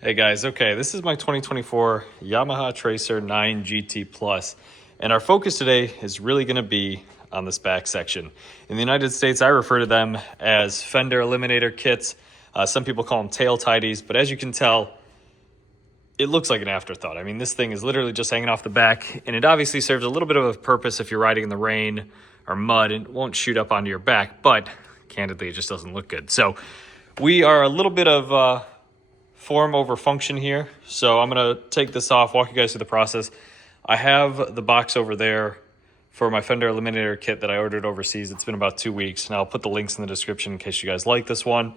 Hey guys, okay, this is my 2024 Yamaha Tracer 9 GT Plus, and our focus today is really going to be on this back section. In the United States, I refer to them as Fender Eliminator kits. Some people call them tail tidies, but as you can tell, it looks like an afterthought. I mean, this thing is literally just hanging off the back, and it obviously serves a little bit of a purpose if you're riding in the rain or mud, and it won't shoot up onto your back, but candidly, it just doesn't look good. So we are a little bit of form over function here. So I'm gonna take this off, walk you guys through the process. I have the box over there for my Fender Eliminator kit that I ordered overseas. It's been about 2 weeks, and I'll put the links in the description in case you guys like this one.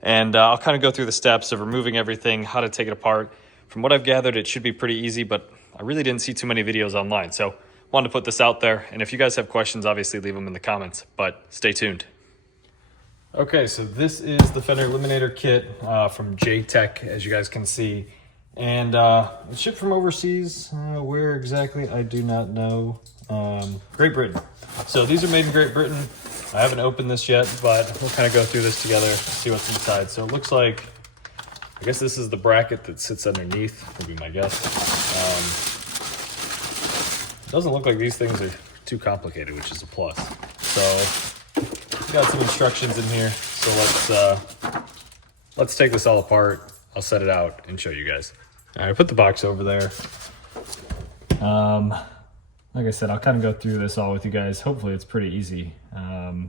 And I'll kind of go through the steps of removing everything, how to take it apart. From what I've gathered, it should be pretty easy, but I really didn't see too many videos online. So wanted to put this out there. And if you guys have questions, obviously leave them in the comments, but stay tuned. Okay, so this is the Fender Eliminator kit from J-Tech, as you guys can see. And it's shipped from overseas. Where exactly, I do not know. Great Britain. So these are made in Great Britain. I haven't opened this yet, but we'll kind of go through this together, see what's inside. So it looks like, I guess this is the bracket that sits underneath, would be my guess. It doesn't look like these things are too complicated, which is a plus. So got some instructions in here, so let's take this all apart. I'll set it out and show you guys. All right, I put the box over there. Like I said, I'll kind of go through this all with you guys. Hopefully it's pretty easy. I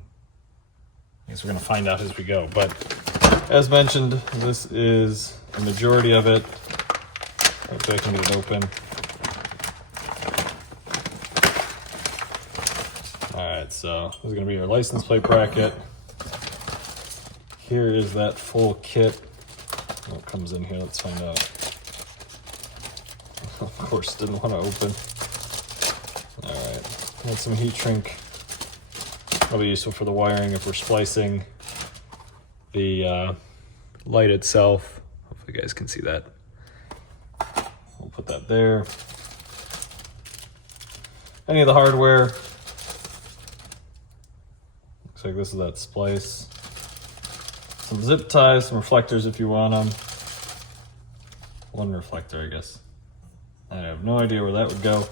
guess we're gonna find out as we go. But as mentioned, this is the majority of it. Hopefully I can get it open. Alright, so this is going to be your license plate bracket. Here is that full kit. What comes in here? Let's find out. Of course, didn't want to open. Alright, got some heat shrink. Probably useful for the wiring if we're splicing. The light itself. Hopefully you guys can see that. We'll put that there. Any of the hardware. Looks like this is that splice. Some zip ties, some reflectors if you want them. One reflector, I guess. I have no idea where that would go.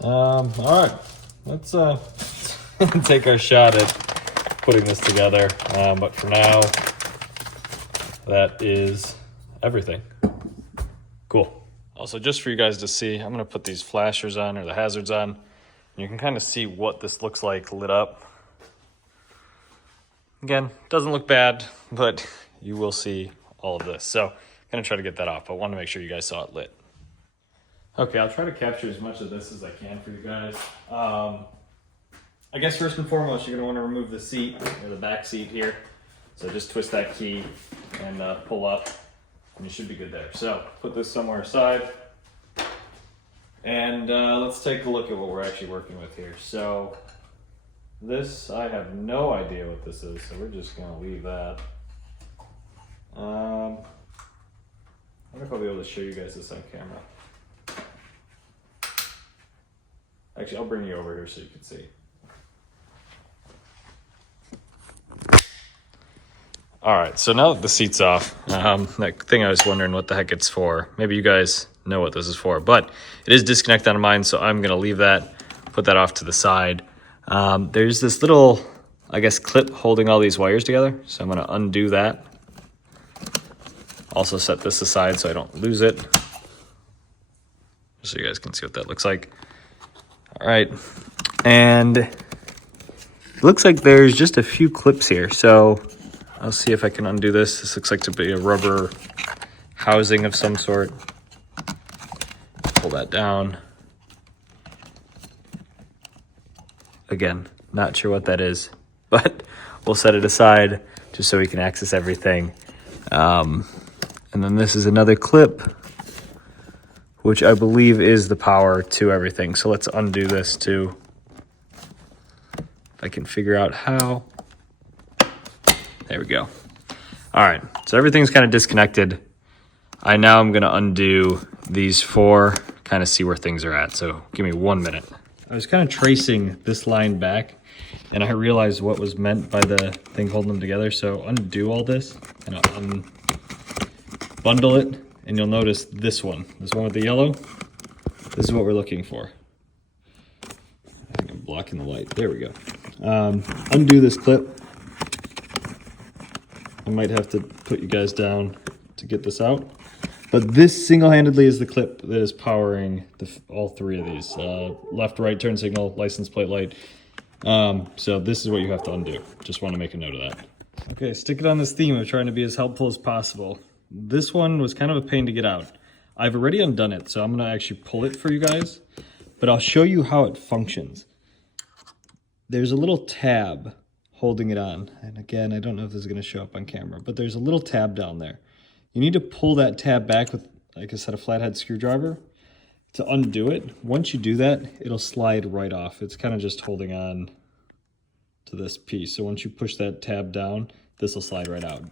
All right, let's take our shot at putting this together. But for now, that is everything. Cool. Also, just for you guys to see, I'm gonna put these flashers on, or the hazards on, and you can kind of see what this looks like lit up. Again, doesn't look bad, but you will see all of this. So I'm gonna try to get that off. I want to make sure you guys saw it lit. Okay, I'll try to capture as much of this as I can for you guys. I guess first and foremost, you're gonna want to remove the seat, or the back seat here. So just twist that key and pull up, and you should be good there. So put this somewhere aside, and let's take a look at what we're actually working with here. So this, I have no idea what this is, so we're just gonna leave that. I wonder if I'll be able to show you guys this on camera. Actually, I'll bring you over here so you can see. All right, so now that the seat's off, that thing I was wondering what the heck it's for. Maybe you guys know what this is for, but it is disconnected on mine, so I'm gonna leave that, put that off to the side. There's this little, I guess, clip holding all these wires together. So I'm gonna undo that. Also set this aside so I don't lose it. Just so you guys can see what that looks like. All right, and it looks like there's just a few clips here. So I'll see if I can undo this. This looks like to be a rubber housing of some sort. Pull that down. Again, not sure what that is, but we'll set it aside just so we can access everything. And then this is another clip, which I believe is the power to everything. So let's undo this too. If I can figure out how. There we go. All right, so everything's kind of disconnected. I'm gonna undo these four, kind of see where things are at. So give me 1 minute. I was kind of tracing this line back, and I realized what was meant by the thing holding them together. So undo all this, and I'll bundle it, and you'll notice this one with the yellow. This is what we're looking for. I think I'm blocking the light. There we go. Undo this clip. I might have to put you guys down to get this out. But this single-handedly is the clip that is powering all three of these. Left, right turn signal, license plate light. So this is what you have to undo. Just want to make a note of that. Okay, sticking on this theme of trying to be as helpful as possible. This one was kind of a pain to get out. I've already undone it, so I'm going to actually pull it for you guys. But I'll show you how it functions. There's a little tab holding it on. And again, I don't know if this is going to show up on camera, but there's a little tab down there. You need to pull that tab back with, like I said, a flathead screwdriver to undo it. Once you do that, it'll slide right off. It's kind of just holding on to this piece. So once you push that tab down, this will slide right out.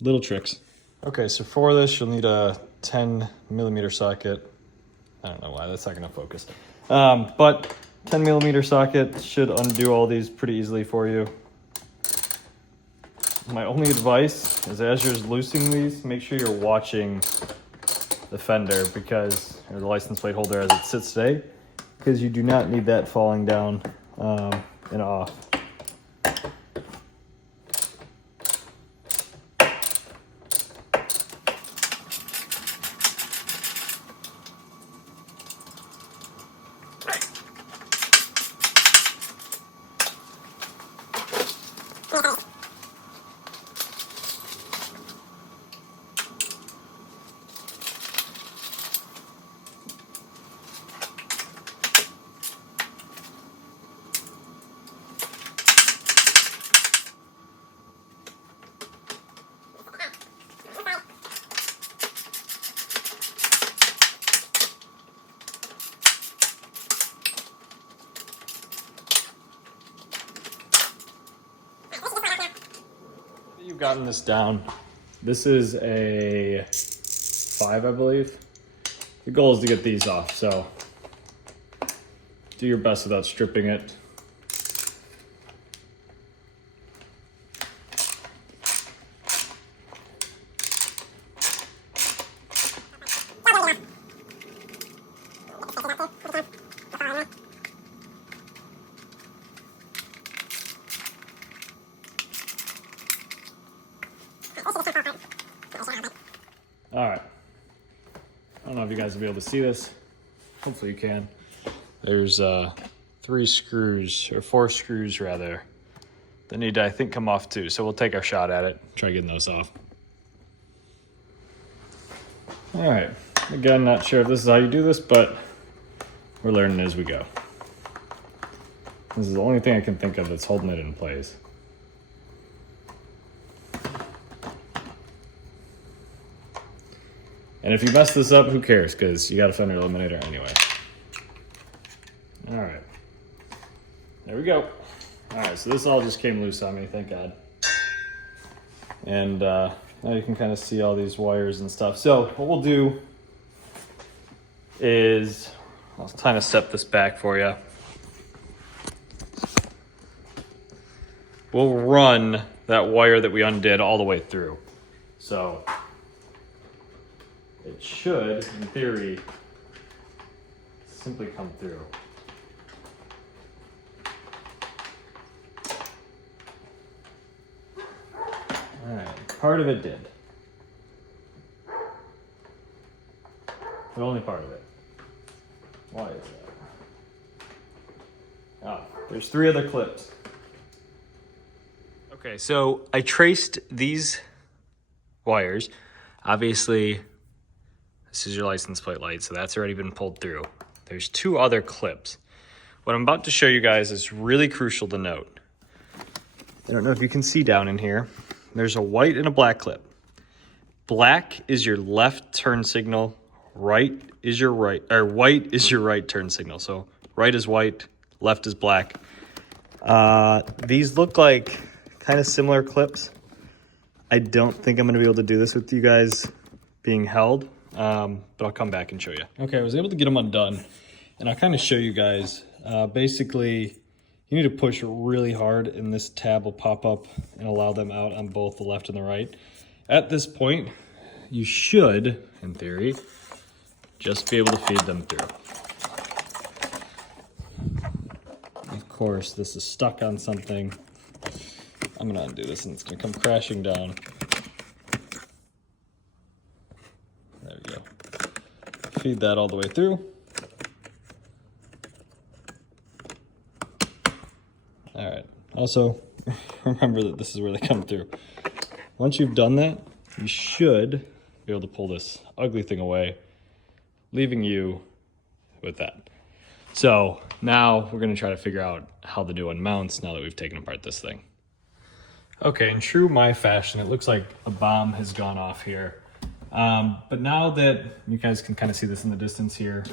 Little tricks. Okay, so for this, you'll need a 10mm socket. I don't know why, that's not gonna focus. But 10mm socket should undo all these pretty easily for you. My only advice is as you're loosening these, make sure you're watching the fender because, or the license plate holder as it sits today, because you do not need that falling down and off. You've gotten this down. This is a 5, I believe. The goal is to get these off, so do your best without stripping it. All right, I don't know if you guys will be able to see this. Hopefully you can. There's 4 screws rather, that need to, I think, come off too. So we'll take our shot at it, try getting those off. All right, again, not sure if this is how you do this, but we're learning as we go. This is the only thing I can think of that's holding it in place. And if you mess this up, who cares? Because you got a Fender Eliminator anyway. All right. There we go. All right, so this all just came loose on me, thank God. And now you can kind of see all these wires and stuff. So what we'll do is, I'll kind of set this back for you. We'll run that wire that we undid all the way through. So it should, in theory, simply come through. All right, part of it did. But only part of it. Why is that? Ah, there's 3 other clips. Okay, so I traced these wires. Obviously, this is your license plate light, so that's already been pulled through. There's 2 other clips. What I'm about to show you guys is really crucial to note. I don't know if you can see down in here. There's a white and a black clip. Black is your left turn signal, right is your right, or white is your right turn signal. So right is white, left is black. These look like kind of similar clips. I don't think I'm gonna be able to do this with you guys being held. But I'll come back and show you. Okay, I was able to get them undone, and I'll kind of show you guys. Basically, you need to push really hard, and this tab will pop up and allow them out on both the left and the right. At this point, you should, in theory, just be able to feed them through. Of course, this is stuck on something. I'm gonna undo this and it's gonna come crashing down. There we go. Feed that all the way through. All right, also remember that this is where they come through. Once you've done that, you should be able to pull this ugly thing away, leaving you with that. So now we're gonna try to figure out how the new one mounts now that we've taken apart this thing. Okay, in true my fashion, it looks like a bomb has gone off here. But now that you guys can kind of see this in the distance here,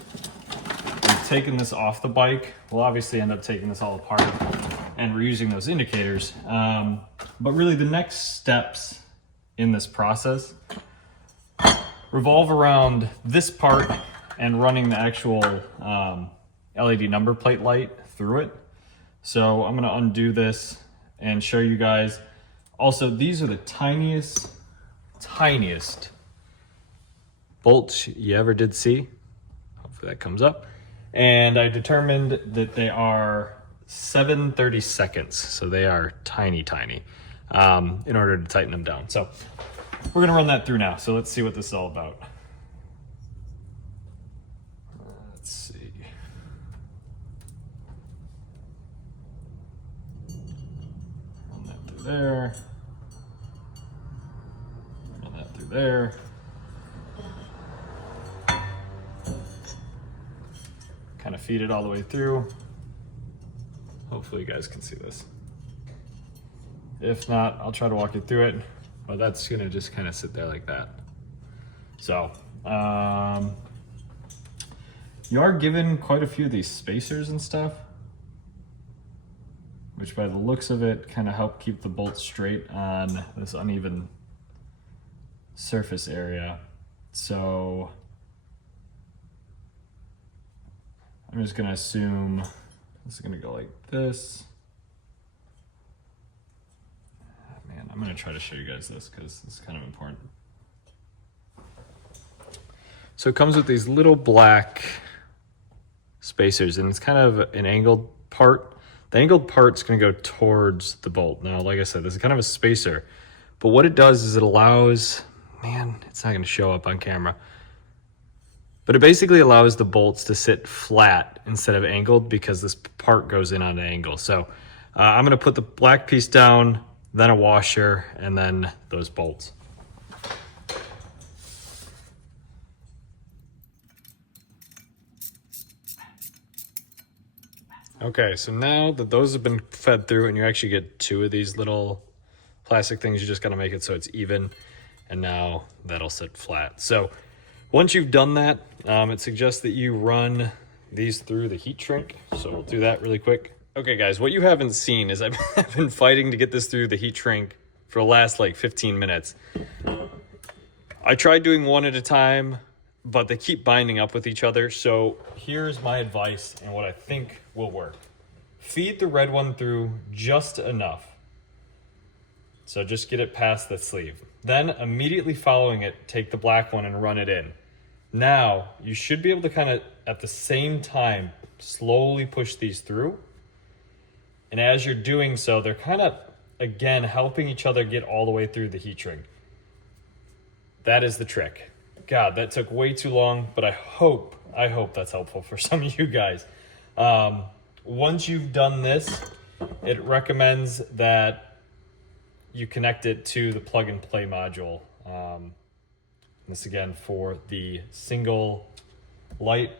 we've taken this off the bike. We'll obviously end up taking this all apart and reusing those indicators. But really the next steps in this process revolve around this part and running the actual LED number plate light through it. So I'm gonna undo this and show you guys. Also, these are the tiniest bolts you ever did see. Hopefully that comes up. And I determined that they are 7/32, so they are tiny, in order to tighten them down. So we're gonna run that through now. So let's see what this is all about. Let's see. Run that through there. Run that through there. Kind of feed it all the way through. Hopefully you guys can see this. If not, I'll try to walk you through it, but that's gonna just kind of sit there like that. So, you are given quite a few of these spacers and stuff, which by the looks of it kind of help keep the bolts straight on this uneven surface area. So I'm just gonna assume this is gonna go like this. Man, I'm gonna try to show you guys this because it's kind of important. So it comes with these little black spacers and it's kind of an angled part. The angled part's gonna go towards the bolt. Now, like I said, this is kind of a spacer, but what it does is it allows, man, it's not gonna show up on camera, but it basically allows the bolts to sit flat instead of angled because this part goes in on an angle. So I'm gonna put the black piece down, then a washer, and then those bolts. Okay, so now that those have been fed through and you actually get two of these little plastic things, you just gotta make it so it's even, and now that'll sit flat. So once you've done that, it suggests that you run these through the heat shrink. So we'll do that really quick. Okay guys, what you haven't seen is I've been fighting to get this through the heat shrink for the last like 15 minutes. I tried doing one at a time, but they keep binding up with each other. So here's my advice and what I think will work. Feed the red one through just enough. So just get it past the sleeve. Then immediately following it, take the black one and run it in. Now, you should be able to kind of, at the same time, slowly push these through. And as you're doing so, they're kind of, again, helping each other get all the way through the heat shrink. That is the trick. God, that took way too long, but I hope that's helpful for some of you guys. Once you've done this, it recommends that you connect it to the plug and play module. This again for the single light,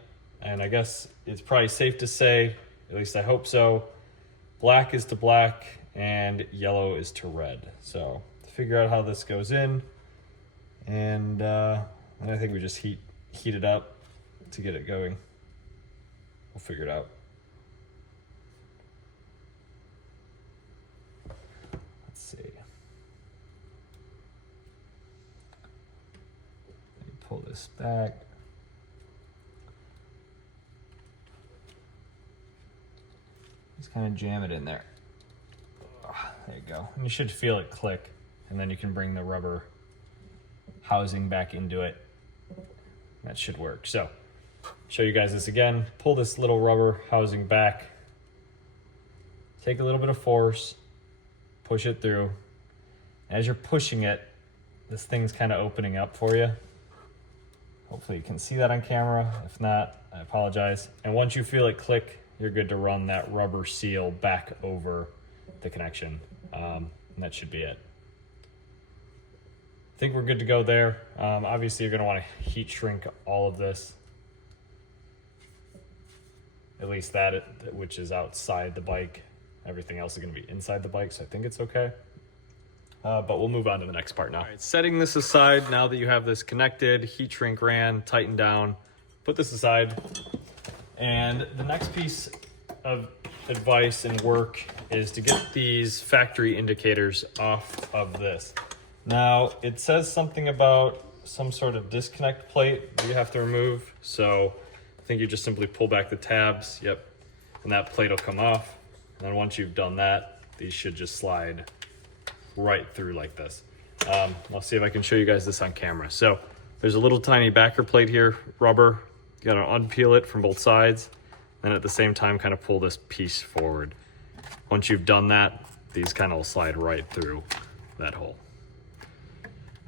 and I guess it's probably safe to say, at least I hope so, black is to black and yellow is to red. So to figure out how this goes in, and I think we just heat it up to get it going. We'll figure it out. Let's see. Let me pull this back. Just kind of jam it in there. There you go. And you should feel it click, and then you can bring the rubber housing back into it. That should work. So show you guys this again. Pull this little rubber housing back. Take a little bit of force, push it through. As you're pushing it, this thing's kind of opening up for you. Hopefully you can see that on camera. If not, I apologize. And once you feel it click, you're good to run that rubber seal back over the connection. And that should be it. I think we're good to go there. Obviously, you're going to want to heat shrink all of this. At least that, which is outside the bike. Everything else is going to be inside the bike, so I think it's okay. But we'll move on to the next part now. All right, setting this aside, now that you have this connected, heat shrink ran, tightened down, put this aside. And the next piece of advice and work is to get these factory indicators off of this. Now, it says something about some sort of disconnect plate that you have to remove. So I think you just simply pull back the tabs, yep, and that plate will come off. And then once you've done that, these should just slide right through like this. I'll see if I can show you guys this on camera. So there's a little tiny backer plate here, rubber. You gotta unpeel it from both sides, and at the same time kind of pull this piece forward. Once you've done that, these kind of will slide right through that hole.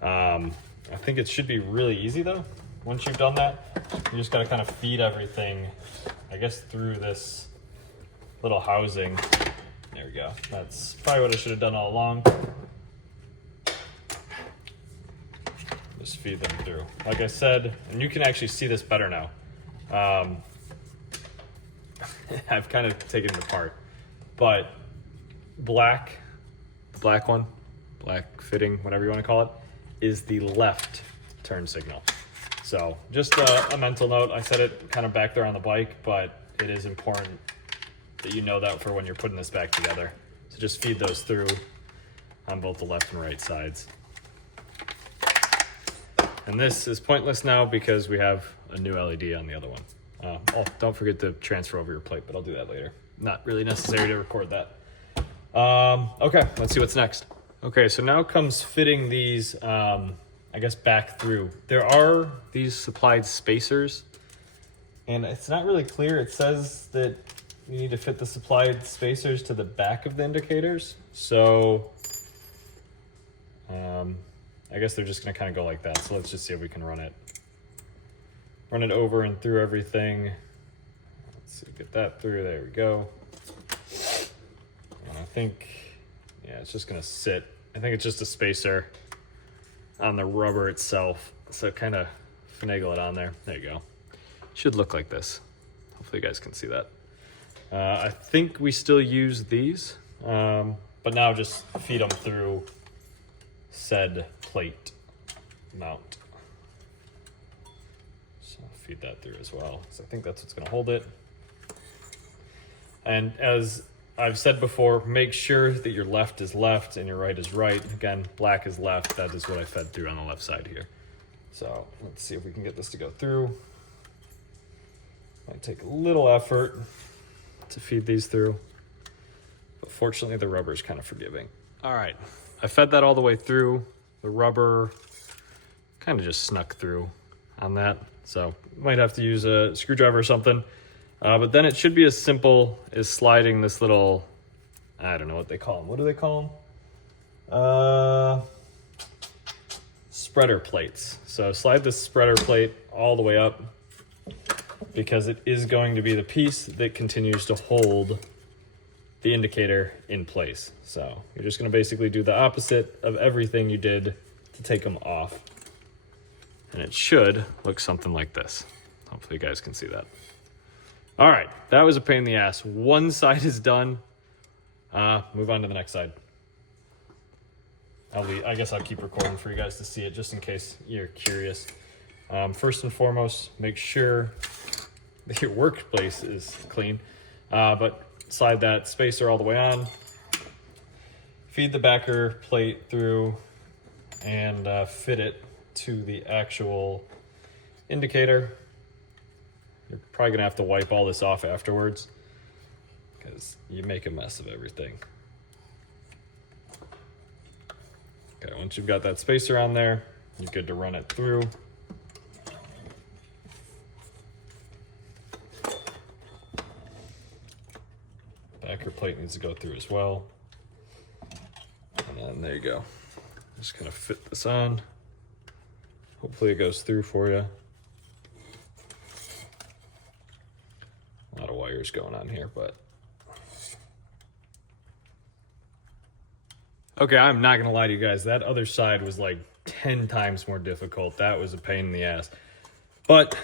I think it should be really easy though. Once you've done that, you just gotta kind of feed everything, I guess, through this little housing. There we go. That's probably what I should have done all along. Just feed them through. Like I said, and you can actually see this better now. I've kind of taken it apart, but the black one, black fitting, whatever you want to call it, is the left turn signal. So just a mental note. I said it kind of back there on the bike, but it is important that you know that for when you're putting this back together. So just feed those through on both the left and right sides. And this is pointless now because we have a new LED on the other one. Oh, don't forget to transfer over your plate, but I'll do that later. Not really necessary to record that. Okay, let's see what's next. Okay, so now comes fitting these, I guess, back through. There are these supplied spacers, and it's not really clear. It says that you need to fit the supplied spacers to the back of the indicators. So I guess they're just gonna kind of go like that. So let's just see if we can run it over and through everything. Let's see, get that through, there we go. And I think, yeah, it's just gonna sit. I think it's just a spacer on the rubber itself. So kind of finagle it on there. There you go. Should look like this. Hopefully you guys can see that. I think we still use these, but now just feed them through said plate mount. So feed that through as well. So I think that's what's gonna hold it. And as I've said before, make sure that your left is left and your right is right. Again, black is left. That is what I fed through on the left side here. So let's see if we can get this to go through. Might take a little effort to feed these through, but fortunately the rubber is kind of forgiving. All right, I fed that all the way through. The rubber kind of just snuck through on that, so might have to use a screwdriver or something. But then it should be as simple as sliding this little, I don't know what they call them. What do they call them? Spreader plates. So slide this spreader plate all the way up, because it is going to be the piece that continues to hold the indicator in place. So you're just going to basically do the opposite of everything you did to take them off. And it should look something like this. Hopefully you guys can see that. All right, that was a pain in the ass. One side is done. Move on to the next side. I guess I'll keep recording for you guys to see it just in case you're curious. First and foremost, make sure that your workplace is clean, but slide that spacer all the way on, feed the backer plate through, and fit it to the actual indicator. You're probably gonna have to wipe all this off afterwards because you make a mess of everything. Okay, once you've got that spacer on there, you're good to run it through. Backer plate needs to go through as well. And then there you go. Just kind of fit this on. Hopefully it goes through for you. A lot of wires going on here, but. Okay, I'm not gonna lie to you guys. That other side was like 10 times more difficult. That was a pain in the ass. But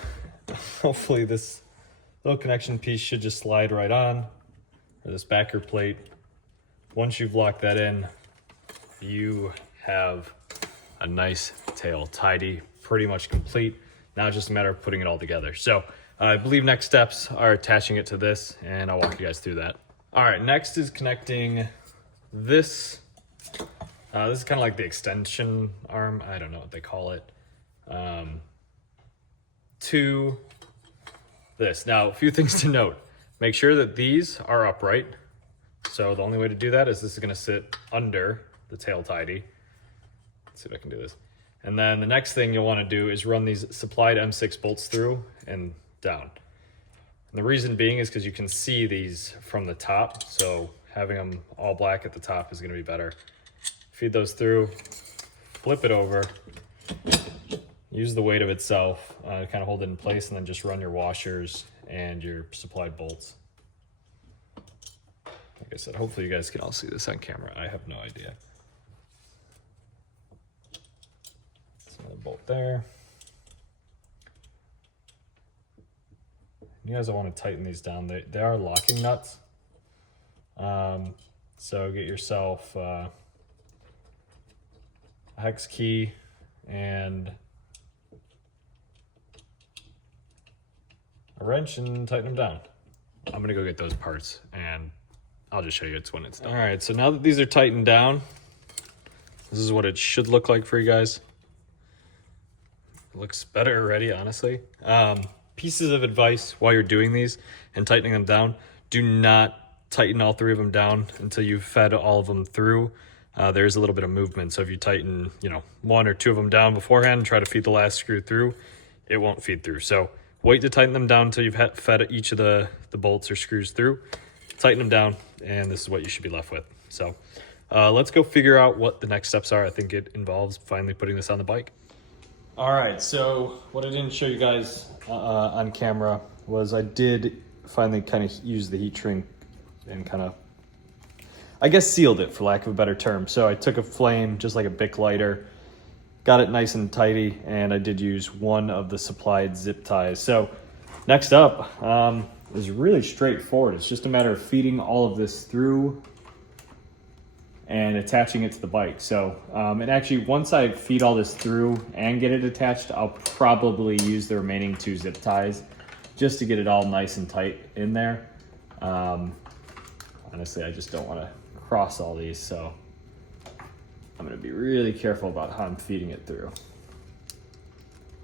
hopefully this little connection piece should just slide right on, or this backer plate. Once you've locked that in, you have a nice tail, tidy, pretty much complete. Now it's just a matter of putting it all together. So I believe next steps are attaching it to this, and I'll walk you guys through that. All right, next is connecting this. This is kind of like the extension arm, I don't know what they call it, to this. Now, a few things to note. Make sure that these are upright. So the only way to do that is this is going to sit under the tail tidy. Let's see if I can do this. And then the next thing you'll want to do is run these supplied M6 bolts through and down. And the reason being is because you can see these from the top, so having them all black at the top is going to be better. Feed those through, flip it over, use the weight of itself to kind of hold it in place, and then just run your washers and your supplied bolts. Like I said, hopefully you guys can all see this on camera. I have no idea. Another bolt there. You guys will want to tighten these down. They are locking nuts. So get yourself a hex key and a wrench and tighten them down. I'm gonna go get those parts and I'll just show you it's when it's done. All right, so now that these are tightened down, this is what it should look like for you guys. It looks better already, honestly. Pieces of advice while you're doing these and tightening them down: do not tighten all three of them down until you've fed all of them through. There's a little bit of movement, so if you tighten, one or two of them down beforehand and try to feed the last screw through, it won't feed through. So wait to tighten them down until you've fed each of the bolts or screws through. Tighten them down, and this is what you should be left with. So let's go figure out what the next steps are. I think it involves finally putting this on the bike. All right, so what I didn't show you guys on camera was I did finally kind of use the heat shrink and kind of, I guess, sealed it, for lack of a better term. So I took a flame, just like a Bic lighter, got it nice and tidy, and I did use one of the supplied zip ties. So next up is really straightforward. It's just a matter of feeding all of this through and attaching it to the bike. So, and actually once I feed all this through and get it attached, I'll probably use the remaining 2 zip ties just to get it all nice and tight in there. Honestly, I just don't want to cross all these, so I'm going to be really careful about how I'm feeding it through,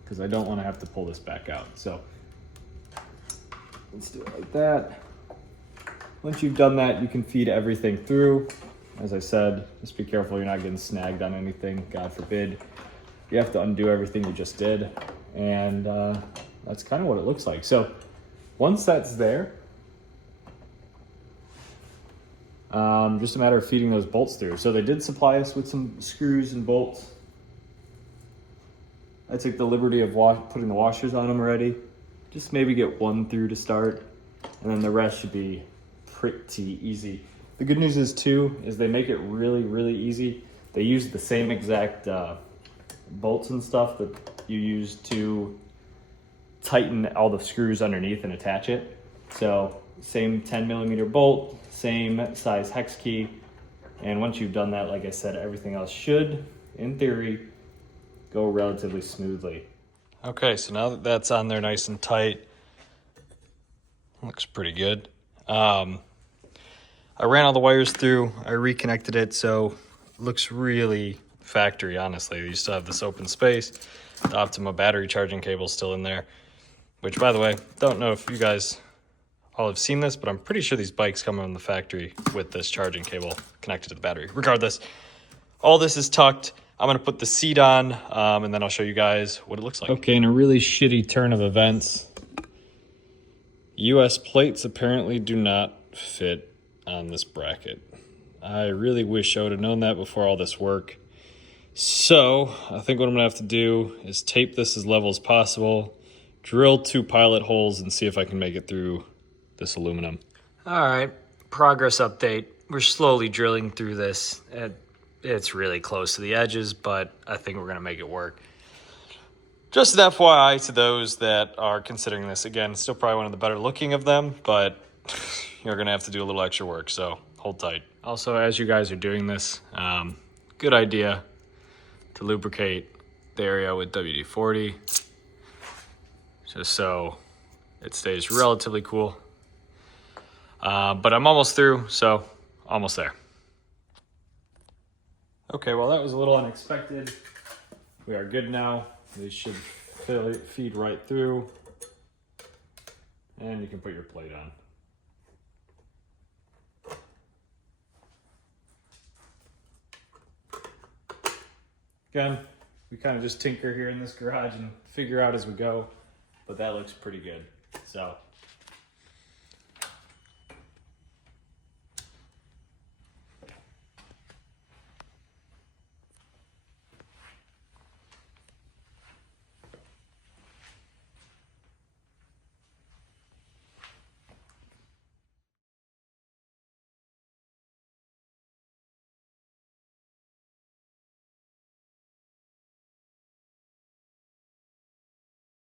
because I don't want to have to pull this back out. So let's do it like that. Once you've done that, you can feed everything through. As I said, just be careful you're not getting snagged on anything, God forbid. You have to undo everything you just did, and that's kind of what it looks like. So once that's there, just a matter of feeding those bolts through. So they did supply us with some screws and bolts. I took the liberty of putting the washers on them already. Just maybe get 1 through to start, and then the rest should be pretty easy. The good news is they make it really, really easy. They use the same exact bolts and stuff that you use to tighten all the screws underneath and attach it. So same 10mm bolt, same size hex key. And once you've done that, like I said, everything else should, in theory, go relatively smoothly. Okay, so now that that's on there nice and tight, looks pretty good. I ran all the wires through, I reconnected it, so it looks really factory, honestly. You still have this open space. The Optima battery charging cable still in there, which, by the way, don't know if you guys all have seen this, but I'm pretty sure these bikes come from the factory with this charging cable connected to the battery. Regardless, all this is tucked. I'm gonna put the seat on, and then I'll show you guys what it looks like. Okay, in a really shitty turn of events, US plates apparently do not fit on this bracket. I really wish I would have known that before all this work. So I think what I'm gonna have to do is tape this as level as possible, drill 2 pilot holes, and see if I can make it through this aluminum. All right, progress update. We're slowly drilling through this. It's really close to the edges, but I think we're gonna make it work. Just an FYI to those that are considering this. Again, still probably one of the better looking of them, but you're gonna have to do a little extra work, so hold tight. Also, as you guys are doing this, good idea to lubricate the area with WD-40, just so it stays relatively cool. But I'm almost through, so almost there. Okay, well that was a little unexpected. We are good now. These should feed right through. And you can put your plate on. Again, we kind of just tinker here in this garage and figure out as we go, but that looks pretty good. So